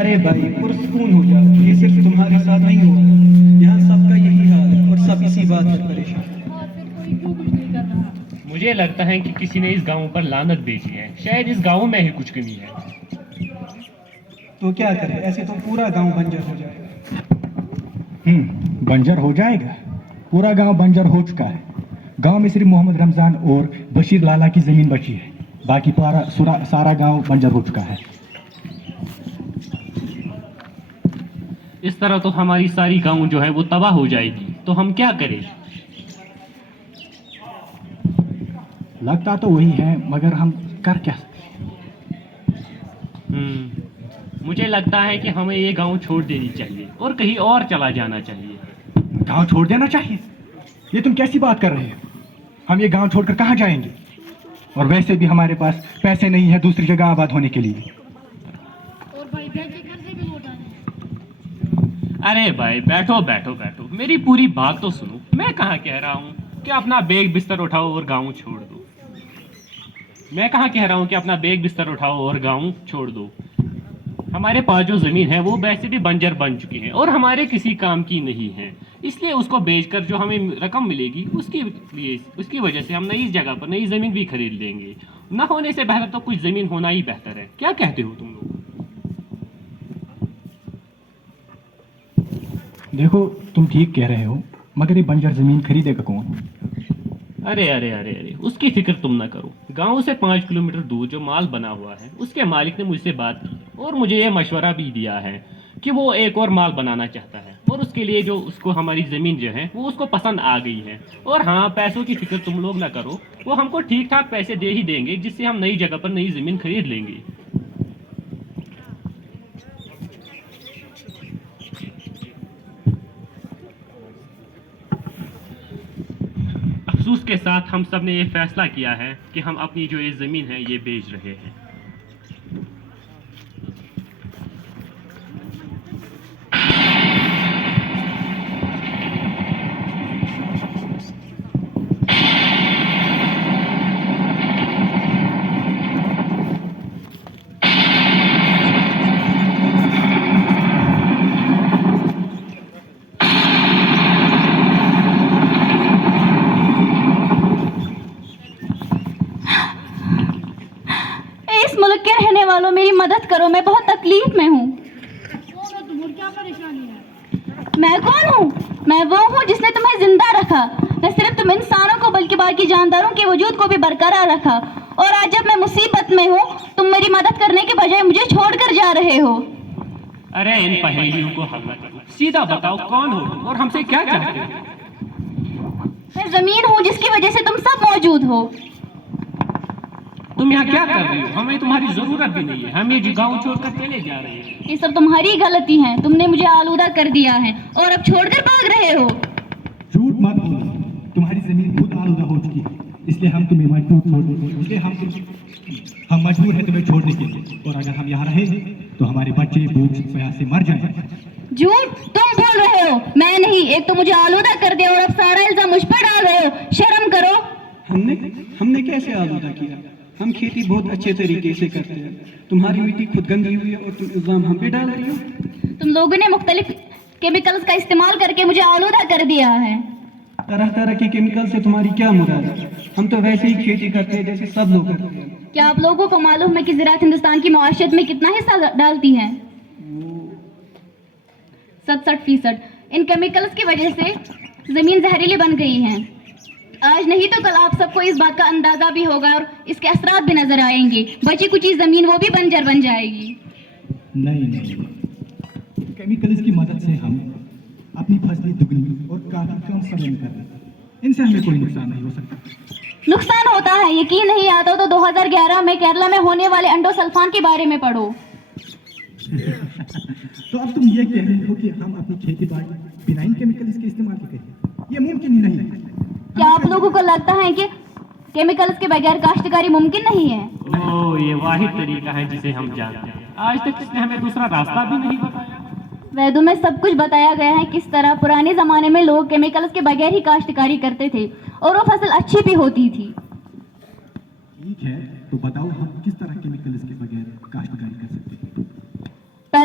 ارے بھائی پرسکون ہو جاؤ، یہ صرف تمہارے ساتھ نہیں ہوا، یہاں سب کا یہی حال ہے اور سب اسی بات پر پریشان ہیں۔ اور پھر کوئی کیوں کچھ نہیں کر رہا؟ مجھے لگتا ہے کہ کسی نے اس گاؤں پر لعنت بھیجی ہے، شاید اس گاؤں میں ہی کچھ کمی ہے۔ تو کیا کرے، ایسے تو پورا گاؤں بنجر ہو جائے گا۔ بنجر ہو جائے گا؟ پورا گاؤں بنجر ہو چکا ہے۔ گاؤں میں صرف محمد رمضان اور بشیر لالا کی زمین بچی ہے، باقی سارا گاؤں بنجر ہو چکا ہے۔ اس طرح تو ہماری ساری گاؤں جو ہے وہ تباہ ہو جائے گی، تو ہم کیا کریں؟ لگتا تو وہی ہے، مگر ہم کر کیا سکتے ہیں؟ مجھے لگتا ہے کہ ہمیں یہ گاؤں چھوڑ دینی چاہیے اور کہیں اور چلا جانا چاہیے۔ گاؤں چھوڑ دینا چاہیے؟ یہ تم کیسی بات کر رہے ہو؟ ہم یہ گاؤں چھوڑ کر کہاں جائیں گے؟ اور ویسے بھی ہمارے پاس پیسے نہیں ہیں دوسری جگہ آباد ہونے کے لیے۔ اور بھائی بیٹھے قرضے بھی لوٹانے۔ ارے بھائی بیٹھو بیٹھو بیٹھو، میری پوری بات تو سنو۔ میں کہاں کہہ رہا ہوں کہ اپنا بیگ بستر اٹھاؤ اور گاؤں چھوڑ دو۔ میں کہاں کہہ رہا ہوں کہ اپنا بیگ بستر اٹھاؤ اور گاؤں چھوڑ دو۔ ہمارے پاس جو زمین ہے وہ ویسے بھی بنجر بن چکی ہے اور ہمارے کسی کام کی نہیں ہے، اس لیے اس کو بیچ کر جو ہمیں رقم ملے گی اس کی وجہ سے ہم نئی جگہ پر نئی زمین بھی خرید لیں گے۔ نہ ہونے سے بہتر تو کچھ زمین ہونا ہی بہتر ہے۔ کیا کہتے ہو تم لوگ؟ دیکھو تم ٹھیک کہہ رہے ہو، مگر یہ بنجر زمین خریدے گا کون؟ ارے ارے ارے ارے، اس کی فکر تم نہ کرو۔ گاؤں سے 5 کلومیٹر دور جو مال بنا ہوا ہے اس کے مالک نے مجھ سے بات کی اور مجھے یہ مشورہ بھی دیا ہے کہ وہ ایک اور مال بنانا چاہتا ہے، اور اس کے لیے جو اس کو ہماری زمین جو ہے وہ اس کو پسند آ گئی ہے۔ اور ہاں، پیسوں کی فکر تم لوگ نہ کرو، وہ ہم کو ٹھیک ٹھاک پیسے دے ہی دیں گے جس سے ہم نئی جگہ پر نئی زمین خرید لیں گے۔ افسوس کے ساتھ ہم سب نے یہ فیصلہ کیا ہے کہ ہم اپنی جو یہ زمین ہے یہ بیچ رہے ہیں۔ میری مدد کرو، میں بہت تکلیف میں ہوں۔ کون ہو تم اور کیا پریشانی ہے؟ میں کون ہوں؟ میں وہ ہوں جس نے تمہیں زندہ رکھا، نہ صرف تم انسانوں کو بلکہ باقی جانداروں کے وجود کو بھی برقرار رکھا، اور آج جب میں مصیبت میں ہوں تم میری مدد کرنے کے بجائے مجھے چھوڑ کر جا رہے ہو۔ ارے ان پہیلیوں کو حل نہ کرو، سیدھا بتاؤ کون ہو تم اور ہم سے کیا چاہتے ہو؟ میں زمین ہوں جس کی وجہ سے تم سب موجود ہو۔ تم یہاں کیا کر رہی ہو؟ ہمیں تمہاری ضرورت بھی نہیں ہے، ہم یہ گاؤں چھوڑ کر چلے جا رہے ہیں۔ یہ سب تمہاری غلطی ہے، تم نے مجھے آلودہ کر دیا ہے اور اب چھوڑ کر بھاگ رہے ہو۔ جھوٹ مت بولو، تمہاری زمین بہت آلودہ ہو چکی ہے، اس لیے ہم تمہیں مجبور ہم مجبور ہیں تمہیں چھوڑنے کے لیے، اور اگر ہم یہاں رہے تو ہمارے بچے بھوک پیاس سے مر جائیں گے۔ جھوٹ تم بول رہے ہو، میں نہیں۔ ایک تو مجھے آلودہ کر دیا اور اب سارا الزام مجھ پر ڈال رہے ہو، شرم کرو۔ ہم نے کیسے آلودہ کیا؟ ہم کھیتی بہت اچھے طریقے سے کرتے ہیں، تمہاری مٹی خود گندی ہوئی ہے اور تم الزام ہم پہ ڈال رہی ہو۔ تم لوگوں نے مختلف کیمیکلز کا استعمال کر کے مجھے آلودہ کر دیا ہے۔ طرح طرح کے کیمیکل سے تمہاری کیا مراد ہے؟ ہم تو ویسے ہی کھیتی کرتے ہیں جیسے سب لوگ کرتے ہیں۔ کیا آپ لوگوں کو معلوم ہے کہ زراعت ہندوستان کی معیشت میں کتنا حصہ ڈالتی ہے؟ 67%۔ ان کیمیکلز کی وجہ سے زمین زہریلی بن گئی ہے۔ آج نہیں تو کل آپ سب کو اس بات کا اندازہ بھی ہوگا اور اس کے اثرات بھی نظر آئیں گے۔ بچی کچی زمین وہ بھی بنجر بن جائے گی۔ نہیں، کیمیکلز کی مدد سے ہم اپنی فصلیں دگنی اور کافی کم سمے میں کر رہے ہیں، ان سے ہمیں کوئی نقصان نہیں ہو سکتا۔ نقصان ہوتا ہے، یقین نہیں آتا تو 2011 میں کیرلا میں ہونے والے انڈو سلفان کے بارے میں پڑھو۔ تو اب تم یہ کہہ رہے ہو کہ ہم اپنی کھیتی باڑی بنا ان کیمیکلز کے استعمال کے کریں؟ یہ ممکن ہی نہیں ہے۔ کیا آپ لوگوں کو لگتا ہے کہ کیمیکلز کے بغیر کاشتکاری ممکن نہیں ہے؟ یہ واحد طریقہ ہے جسے ہم جانتے ہیں، آج تک اس نے ہمیں دوسرا راستہ بھی نہیں بتایا۔ ویدوں میں سب کچھ بتایا گیا ہے، کس طرح پرانے زمانے میں لوگ کیمیکلز کے بغیر ہی کاشتکاری کرتے تھے اور وہ فصل اچھی بھی ہوتی تھی۔ ٹھیک ہے، تو بتاؤ ہم کس طرح کیمیکلز کے بغیر کاشتکاری کر سکتے ہیں؟